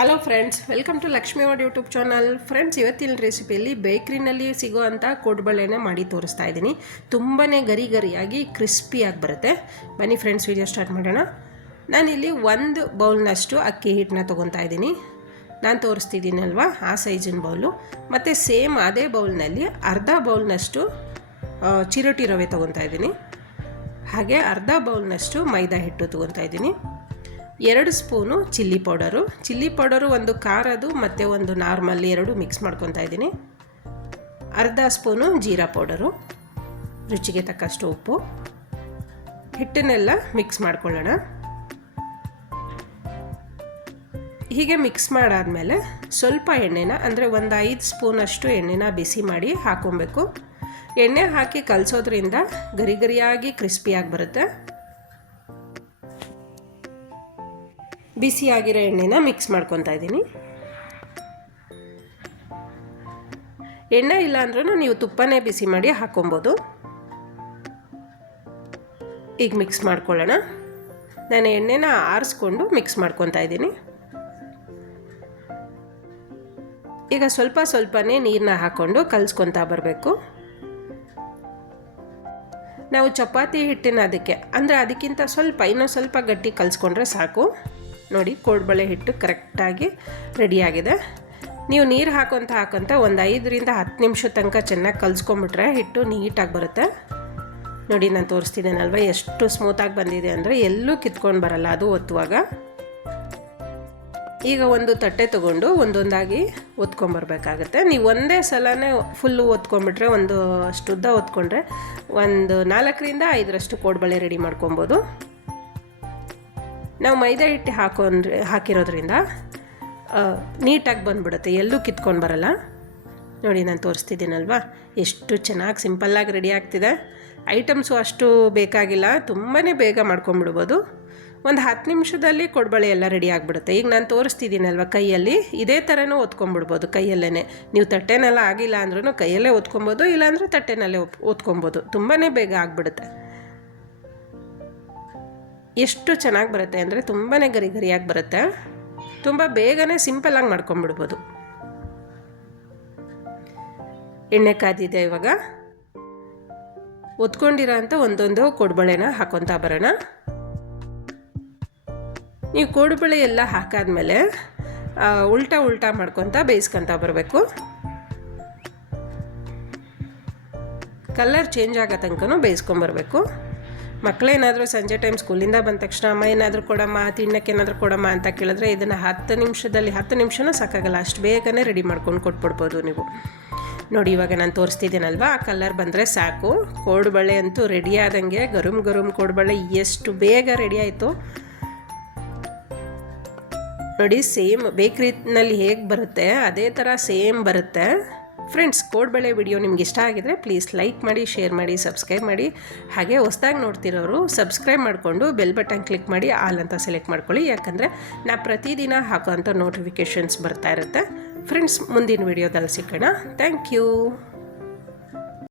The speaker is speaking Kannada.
Hello friends, welcome to Lakshmi ward YouTube channel. Friends, ಇವತ್ತಿನ ರೆಸಿಪಿಯಲ್ಲಿ ಬೇಕ್ರಿನಲ್ಲಿ ಸಿಗೋವಂಥ ಕೋಡ್ಬಳೆನೇ ಮಾಡಿ ತೋರಿಸ್ತಾ ಇದ್ದೀನಿ. ತುಂಬಾ ಗರಿಯಾಗಿ ಕ್ರಿಸ್ಪಿಯಾಗಿ ಬರುತ್ತೆ. ಬನ್ನಿ ಫ್ರೆಂಡ್ಸ್, ವಿಡಿಯೋ ಸ್ಟಾರ್ಟ್ ಮಾಡೋಣ. ನಾನಿಲ್ಲಿ 1 ಬೌಲ್ನಷ್ಟು ಅಕ್ಕಿ ಹಿಟ್ಟನ್ನ ತೊಗೊತಾ ಇದ್ದೀನಿ. ನಾನು ತೋರಿಸ್ತಿದ್ದೀನಲ್ವ ಆ ಸೈಜಿನ ಬೌಲು. ಮತ್ತು ಸೇಮ್ ಅದೇ ಬೌಲ್ನಲ್ಲಿ ಅರ್ಧ ಬೌಲ್ನಷ್ಟು ಚಿರೋಟಿ ರವೆ ತೊಗೊತಾ ಇದ್ದೀನಿ. ಹಾಗೆ ಅರ್ಧ ಬೌಲ್ನಷ್ಟು ಮೈದಾ ಹಿಟ್ಟು ತೊಗೊತಾ ಇದ್ದೀನಿ. 2 ಸ್ಪೂನು ಚಿಲ್ಲಿ ಪೌಡರು ಒಂದು ಖಾರದು ಮತ್ತು ಒಂದು ನಾರ್ಮಲ್ 2 ಮಿಕ್ಸ್ ಮಾಡ್ಕೊತಾ ಇದ್ದೀನಿ. ಅರ್ಧ ಸ್ಪೂನು ಜೀರಾ ಪೌಡರು, ರುಚಿಗೆ ತಕ್ಕಷ್ಟು ಉಪ್ಪು. ಹಿಟ್ಟನ್ನೆಲ್ಲ ಮಿಕ್ಸ್ ಮಾಡ್ಕೊಳ್ಳೋಣ. ಹೀಗೆ ಮಿಕ್ಸ್ ಮಾಡಾದಮೇಲೆ ಸ್ವಲ್ಪ ಎಣ್ಣೆನ, ಅಂದರೆ ಒಂದು 5 ಸ್ಪೂನಷ್ಟು ಎಣ್ಣೆನ ಬಿಸಿ ಮಾಡಿ ಹಾಕ್ಕೊಬೇಕು. ಎಣ್ಣೆ ಹಾಕಿ ಕಲಸೋದ್ರಿಂದ ಗರಿಯಾಗಿ ಕ್ರಿಸ್ಪಿಯಾಗಿ ಬರುತ್ತೆ. ಬಿಸಿಯಾಗಿರೋ ಎಣ್ಣೆನ ಮಿಕ್ಸ್ ಮಾಡ್ಕೊತಾ ಇದ್ದೀನಿ. ಎಣ್ಣೆ ಇಲ್ಲ ಅಂದ್ರೂ ನೀವು ತುಪ್ಪನೇ ಬಿಸಿ ಮಾಡಿ ಹಾಕ್ಕೊಬೋದು. ಈಗ ಮಿಕ್ಸ್ ಮಾಡ್ಕೊಳ್ಳೋಣ. ನಾನು ಎಣ್ಣೆನ ಆರಿಸ್ಕೊಂಡು ಮಿಕ್ಸ್ ಮಾಡ್ಕೊತಾ ಇದ್ದೀನಿ. ಈಗ ಸ್ವಲ್ಪನೇ ನೀರನ್ನ ಹಾಕ್ಕೊಂಡು ಕಲಿಸ್ಕೊತಾ ಬರಬೇಕು. ನಾವು ಚಪಾತಿ ಹಿಟ್ಟಿನ ಅದಕ್ಕಿಂತ ಇನ್ನೂ ಸ್ವಲ್ಪ ಗಟ್ಟಿ ಕಲಿಸ್ಕೊಂಡ್ರೆ ಸಾಕು. ನೋಡಿ, ಕೋಡ್ಬಳೆ ಹಿಟ್ಟು ಕರೆಕ್ಟಾಗಿ ರೆಡಿಯಾಗಿದೆ. ನೀವು ನೀರು ಹಾಕೋಂತ ಒಂದು 5 ರಿಂದ 10 ನಿಮಿಷ ತನಕ ಚೆನ್ನಾಗಿ ಕಲಿಸ್ಕೊಂಬಿಟ್ರೆ ಹಿಟ್ಟು ನೀಟಾಗಿ ಬರುತ್ತೆ. ನೋಡಿ, ನಾನು ತೋರಿಸ್ತಿದ್ದೇನಲ್ವ ಎಷ್ಟು ಸ್ಮೂತಾಗಿ ಬಂದಿದೆ ಅಂದರೆ ಎಲ್ಲೂ ಕಿತ್ಕೊಂಡು ಬರಲ್ಲ ಅದು ಒತ್ತುವಾಗ. ಈಗ ಒಂದು ತಟ್ಟೆ ತೊಗೊಂಡು ಒಂದೊಂದಾಗಿ ಒತ್ಕೊಂಬರ್ಬೇಕಾಗತ್ತೆ. ನೀವು ಒಂದೇ ಸಲನೇ ಫುಲ್ಲು ಒತ್ಕೊಂಡ್ಬಿಟ್ರೆ, ಅಷ್ಟು ಉದ್ದ ಒತ್ಕೊಂಡ್ರೆ ಒಂದು 4 ರಿಂದ 5 ಕೋಡ್ಬಳೆ ರೆಡಿ ಮಾಡ್ಕೊಬೋದು. ನಾವು ಮೈದಾ ಹಿಟ್ಟು ಹಾಕಿರೋದ್ರಿಂದ ನೀಟಾಗಿ ಬಂದುಬಿಡುತ್ತೆ, ಎಲ್ಲೂ ಕಿತ್ಕೊಂಡು ಬರಲ್ಲ. ನೋಡಿ, ನಾನು ತೋರಿಸ್ತಿದ್ದೀನಲ್ವ ಎಷ್ಟು ಚೆನ್ನಾಗಿ ಸಿಂಪಲ್ಲಾಗಿ ರೆಡಿ ಆಗ್ತಿದೆ. ಐಟಮ್ಸು ಅಷ್ಟು ಬೇಕಾಗಿಲ್ಲ, ತುಂಬಾ ಬೇಗ ಮಾಡ್ಕೊಂಬಿಡ್ಬೋದು. ಒಂದು 10 ನಿಮಿಷದಲ್ಲಿ ಕೋಡ್ಬಳೆ ಎಲ್ಲ ರೆಡಿ ಆಗಿಬಿಡುತ್ತೆ. ಈಗ ನಾನು ತೋರಿಸ್ತಿದ್ದೀನಲ್ವ ಕೈಯಲ್ಲಿ, ಇದೇ ಥರನೂ ಒತ್ಕೊಂಬಿಡ್ಬೋದು ಕೈಯಲ್ಲೇ. ನೀವು ತಟ್ಟೆನೆಲ್ಲ ಆಗಿಲ್ಲ ಅಂದ್ರೂ ಕೈಯಲ್ಲೇ ಒತ್ಕೊಬೋದು, ಇಲ್ಲಾಂದರೆ ತಟ್ಟೆನಲ್ಲೇ ಒತ್ಕೊಬೋದು. ತುಂಬಾ ಬೇಗ ಆಗಿಬಿಡುತ್ತೆ. ಎಷ್ಟು ಚೆನ್ನಾಗಿ ಬರುತ್ತೆ ಅಂದರೆ ತುಂಬಾ ಗರಿಯಾಗಿ ಬರುತ್ತೆ. ತುಂಬ ಬೇಗನೆ ಸಿಂಪಲ್ಲಾಗಿ ಮಾಡ್ಕೊಂಬಿಡ್ಬೋದು. ಎಣ್ಣೆ ಕಾದಿದೆ. ಇವಾಗ ಒತ್ಕೊಂಡಿರೋ ಅಂಥ ಒಂದೊಂದು ಕೋಡ್ಬಳೆನ ಹಾಕೊತಾ ಬರೋಣ. ನೀವು ಕೋಡ್ಬಳೆ ಎಲ್ಲ ಹಾಕಾದ್ಮೇಲೆ ಉಲ್ಟಾ ಮಾಡ್ಕೊತಾ ಬೇಯಿಸ್ಕೊತಾ ಬರಬೇಕು. ಕಲರ್ ಚೇಂಜ್ ಆಗೋ ತನಕ ಬೇಯಿಸ್ಕೊಂಬರ್ಬೇಕು. ಮಕ್ಕಳೇನಾದರೂ ಸಂಜೆ ಟೈಮ್ ಸ್ಕೂಲಿಂದ ಬಂದ ತಕ್ಷಣ ಅಮ್ಮ ಏನಾದರೂ ಕೊಡಮ್ಮ, ತಿನ್ನಕ್ಕೆ ಏನಾದರೂ ಕೊಡಮ್ಮ ಅಂತ ಕೇಳಿದ್ರೆ ಇದನ್ನು 10 ನಿಮಿಷನೂ ಸಾಕಾಗಲ್ಲ, ಅಷ್ಟು ಬೇಗನೆ ರೆಡಿ ಮಾಡ್ಕೊಂಡು ಕೊಟ್ಬಿಡ್ಬೋದು ನೀವು. ನೋಡಿ, ಇವಾಗ ನಾನು ತೋರಿಸ್ತಿದ್ದೀನಲ್ವ ಆ ಕಲರ್ ಬಂದರೆ ಸಾಕು. ಕೋಡ್ಬಳೆ ಅಂತೂ ರೆಡಿ ಆದಂಗೆ. ಗರುಮ್ ಕೋಡ್ಬಳೆ ಎಷ್ಟು ಬೇಗ ರೆಡಿ ಆಯಿತು ನೋಡಿ. ಸೇಮ್ ಬೇಕ್ರಿನಲ್ಲಿ ಹೇಗೆ ಬರುತ್ತೆ ಅದೇ ಥರ ಸೇಮ್ ಬರುತ್ತೆ. ಫ್ರೆಂಡ್ಸ್, ಕೋಡ್ಬಳೆ ವಿಡಿಯೋ ನಿಮ್ಗೆ ಇಷ್ಟ ಆಗಿದ್ರೆ ಪ್ಲೀಸ್ ಲೈಕ್ ಮಾಡಿ, ಶೇರ್ ಮಾಡಿ, ಸಬ್ಸ್ಕ್ರೈಬ್ ಮಾಡಿ. ಹಾಗೆ ಹೊಸದಾಗಿ ನೋಡ್ತಿರೋರು ಸಬ್ಸ್ಕ್ರೈಬ್ ಮಾಡಿಕೊಂಡು ಬೆಲ್ ಬಟನ್ ಕ್ಲಿಕ್ ಮಾಡಿ ಆಲ್ ಅಂತ ಸೆಲೆಕ್ಟ್ ಮಾಡ್ಕೊಳ್ಳಿ. ಯಾಕಂದರೆ ನಾ ಪ್ರತಿದಿನ ಹಾಕೋಂಥ ನೋಟಿಫಿಕೇಷನ್ಸ್ ಬರ್ತಾ ಇರುತ್ತೆ. ಫ್ರೆಂಡ್ಸ್, ಮುಂದಿನ ವಿಡಿಯೋದಲ್ಲಿ ಸಿಗೋಣ. Thank you.